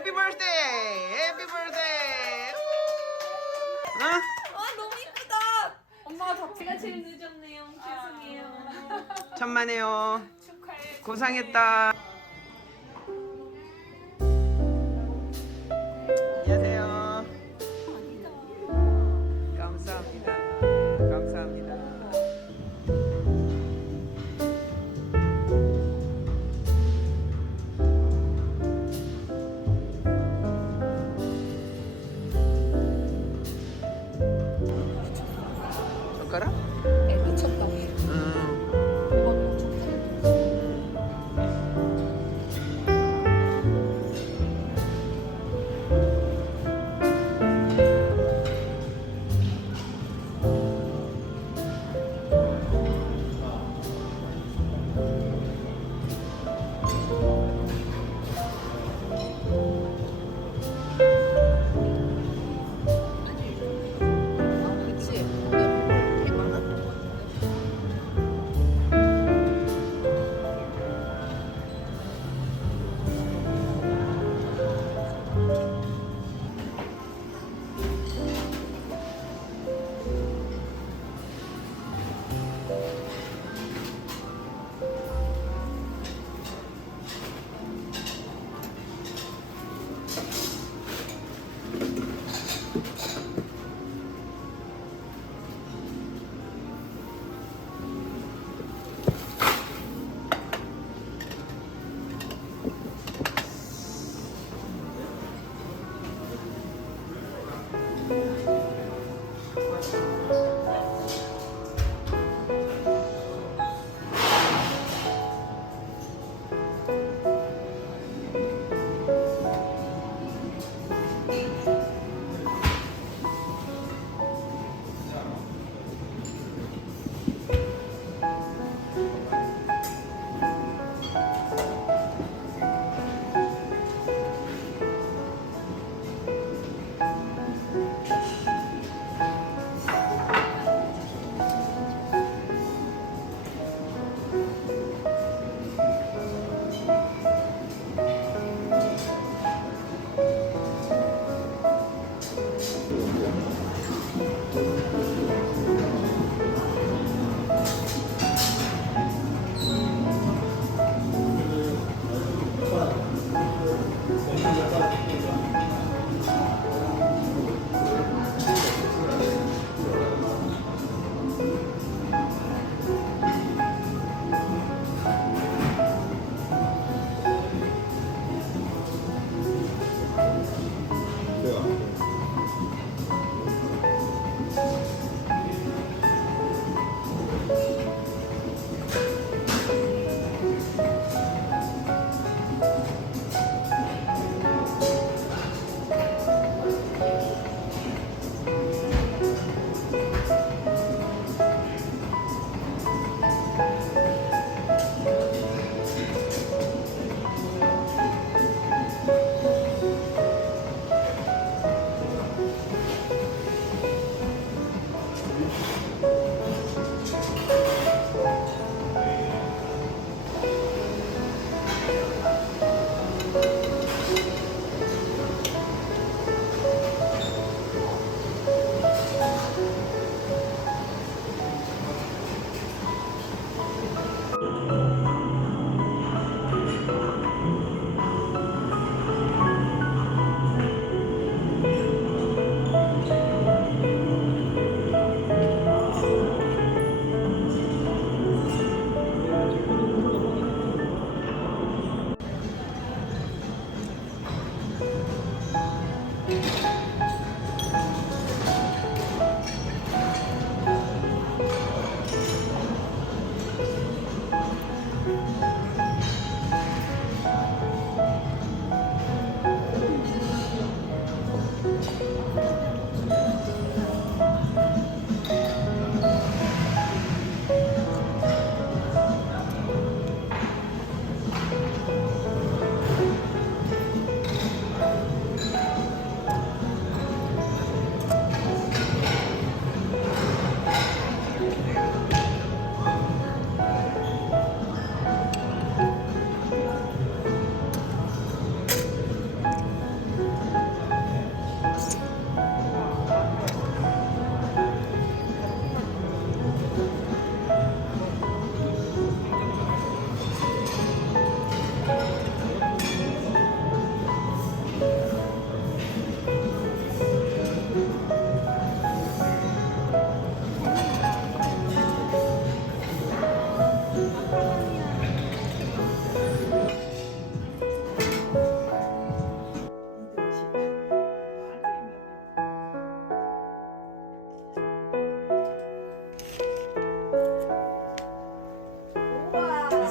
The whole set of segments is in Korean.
해피 버스데이. 해피 버스데이. 어? 너무 이쁘다. 엄마가 덕지가 제일 늦었네요. 죄송해요. 천만에요. 축하해. 고생했다. 안녕하세요. 감사합니다. 감사합니다. 젓가락? 미쳤다. 그치? 100만 원?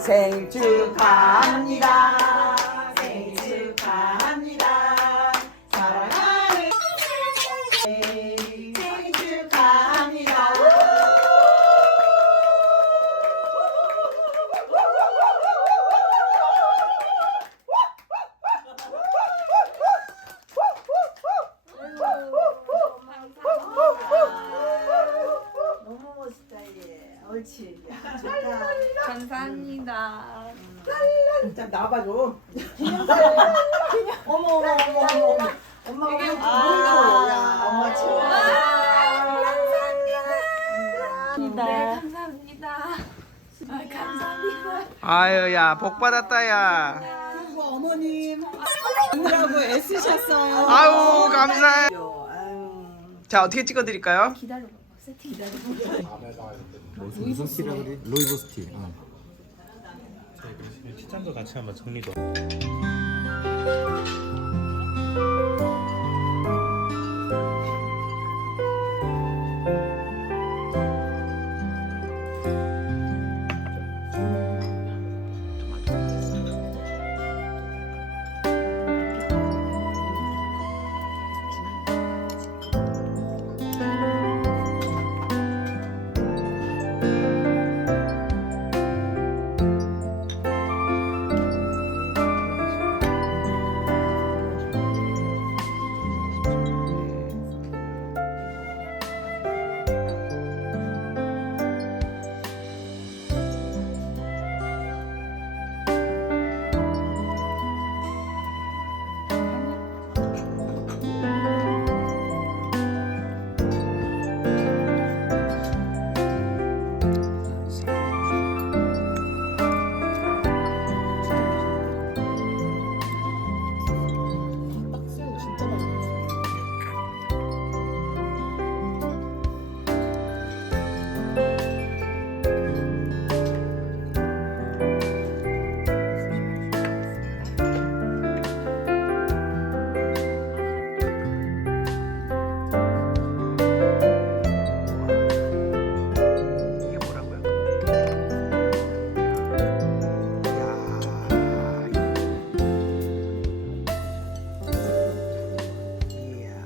생일 축하합니다. 생일 축하합니다. 사랑하는 생일 축하합니다. 너무 멋있다 얘. 옳지. 좋다. 감사합니다. 좀 나와봐줘. 어머 어머 어머 어머. 엄마가 이게 야 엄마 최고. 네, 감사합니다. 감사합니다. 아유 야 복 받았다 야. 그리고 어머님 오느라고 애쓰셨어요. 아유 감사해. 아유. 자 어떻게 찍어드릴까요? 기다려봐. 세팅 기다려봐. 루이보스티라 그래? 루이보스티. 시장도 같이 한번 정리도. 이게 뭐라고요? 이야.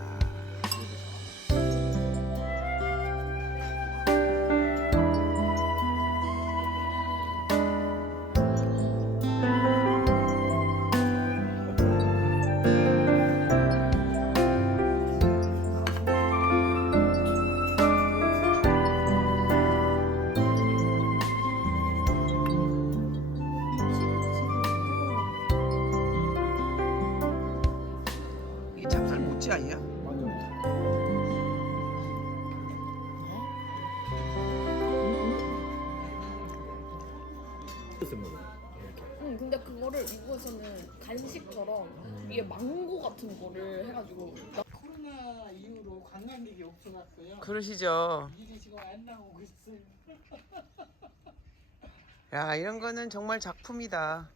이게 찹쌀 모찌 아니야? 응, 근데 그거를 미국에서는 간식처럼 위에 망고 같은 거를 해가지고 코로나 이후로 관광객이 없어졌어요. 그러시죠. 일이 지금 안 나오고 있어요. 야 이런 거는 정말 작품이다.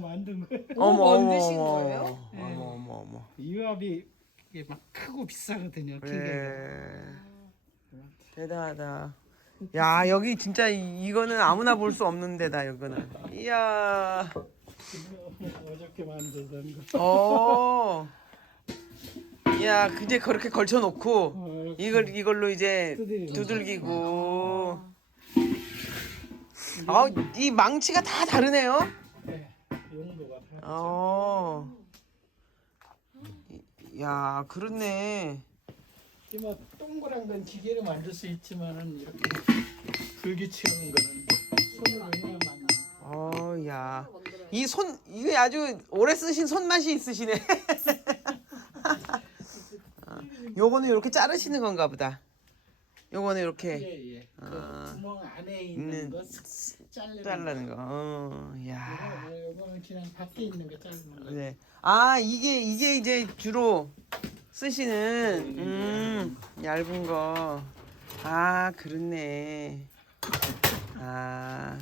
만든 거예요. 어머 만드신 어머 거예요? 어머 어머 어머. 유압이 이게 막 크고 비싸거든요. 기계가. 그래. 대단하다. 야 여기 진짜 이거는 아무나 볼 수 없는 데다 이거는. 이야. 어저께 만들던 거. 어. 야 이제 그렇게 걸쳐놓고 이걸로 이제 두들기고. 이 망치가 다 다르네요. 네, 용도가 다. 어. 야 그렇네. 뭐 동그란 건 기계로 만들 수 있지만은 이렇게 불규칙한 거는 손으로 해야만. 야. 이 이게 아주 오래 쓰신 손맛이 있으시네. 요거는 이렇게 자르시는 건가 보다. 요거는 이렇게 예예. 그 구멍 안에 있는 있는 거 잘라는 잘라는 거. 야. 이거는 그냥 밖에 있는 거 짧은 거. 네. 아 이게 이제 주로 쓰시는 얇은 거. 아 그렇네. 아.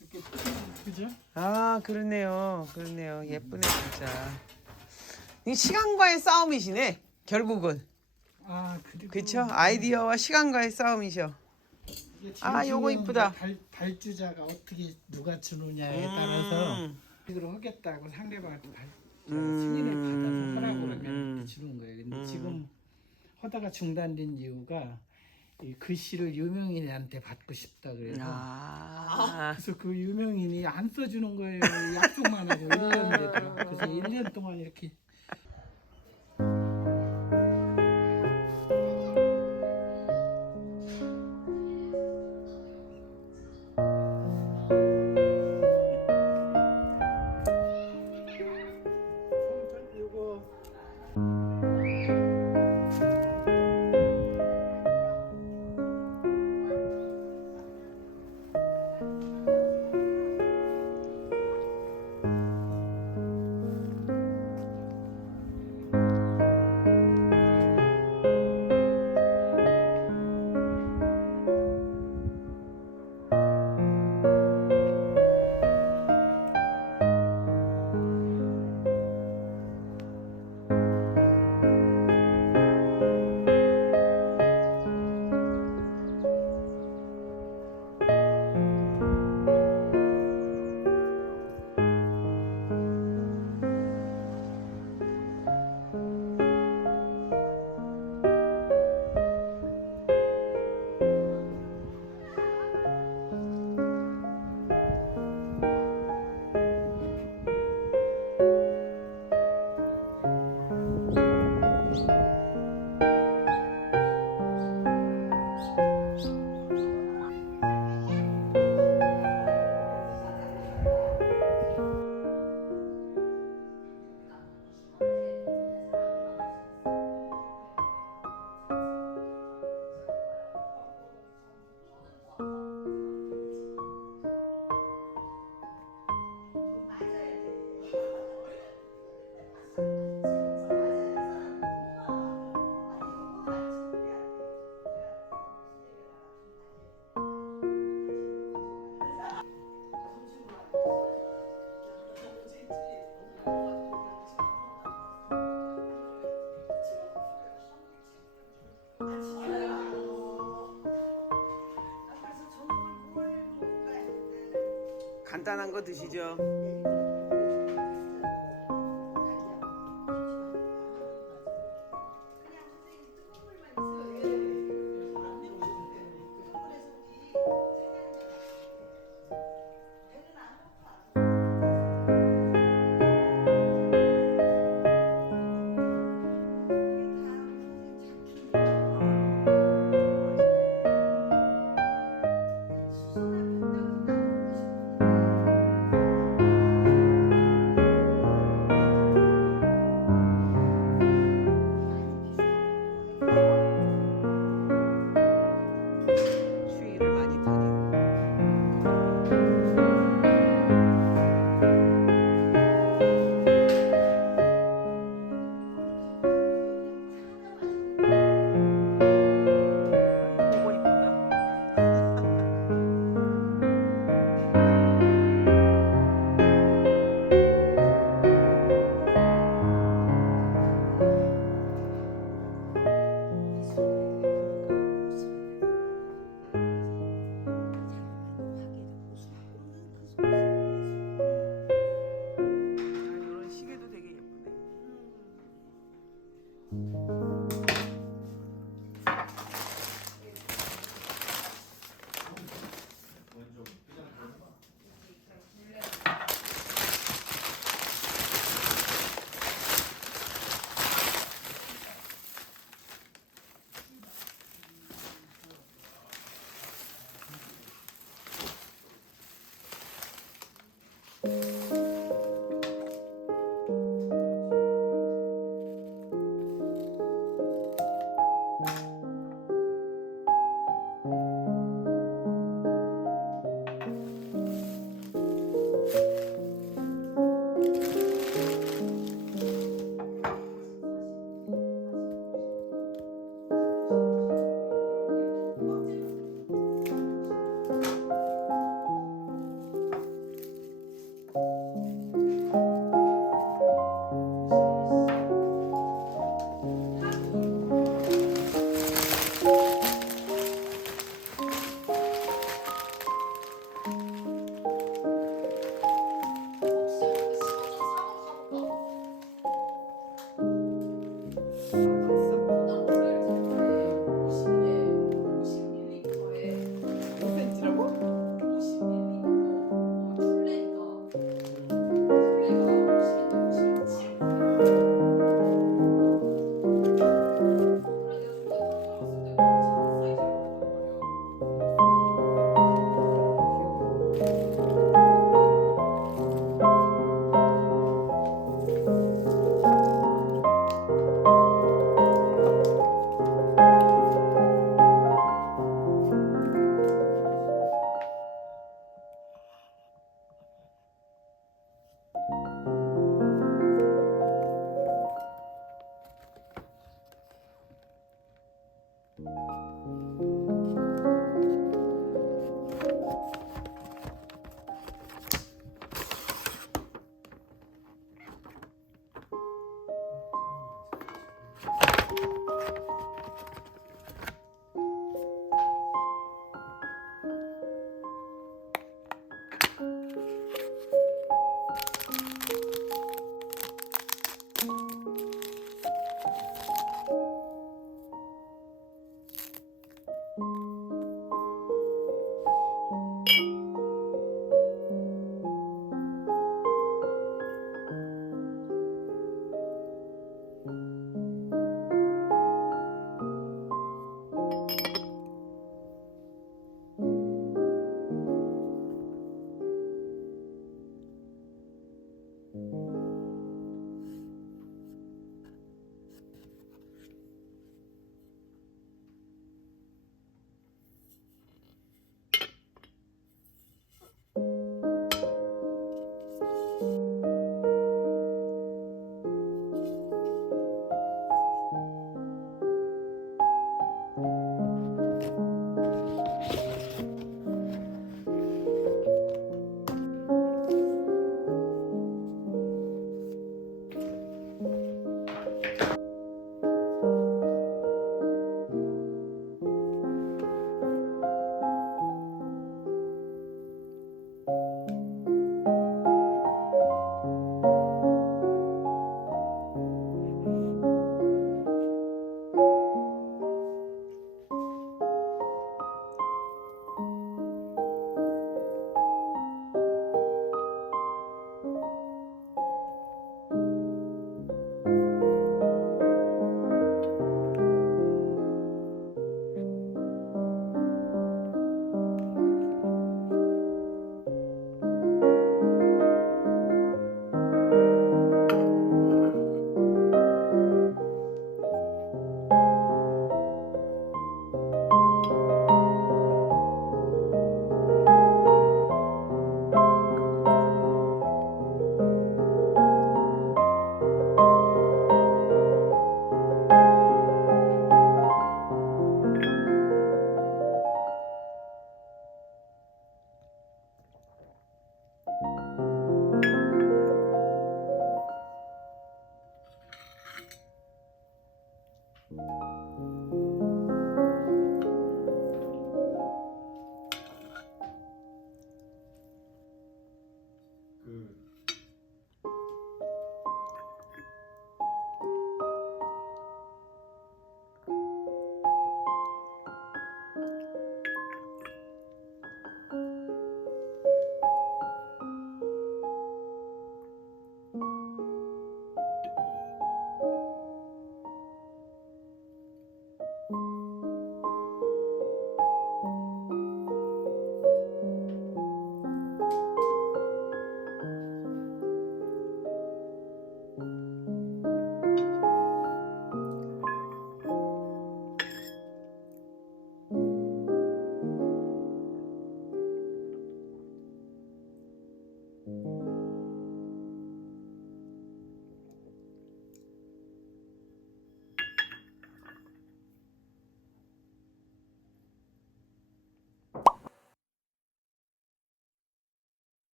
이렇게 그죠? 아 그러네요. 예쁘네 진짜. 이 시간과의 싸움이시네. 결국은. 아 그리고 그쵸? 아이디어와 시간과의 싸움이셔. 이게 아, 제일 요거 중요한 이쁘다. 게 발주자가 어떻게 누가 주느냐에 따라서 음. 이걸 하겠다고 상대방한테 승인을 받아서 하라고 그러면 이렇게 주는 거예요. 근데 지금 하다가 중단된 이유가 이 글씨를 유명인한테 받고 싶다 그래서 아. 그래서 그 유명인이 안 써주는 거예요. 약속만 하고 1년 되더라고. 그래서 1년 동안 이렇게 이거 간단한 거 드시죠. 음.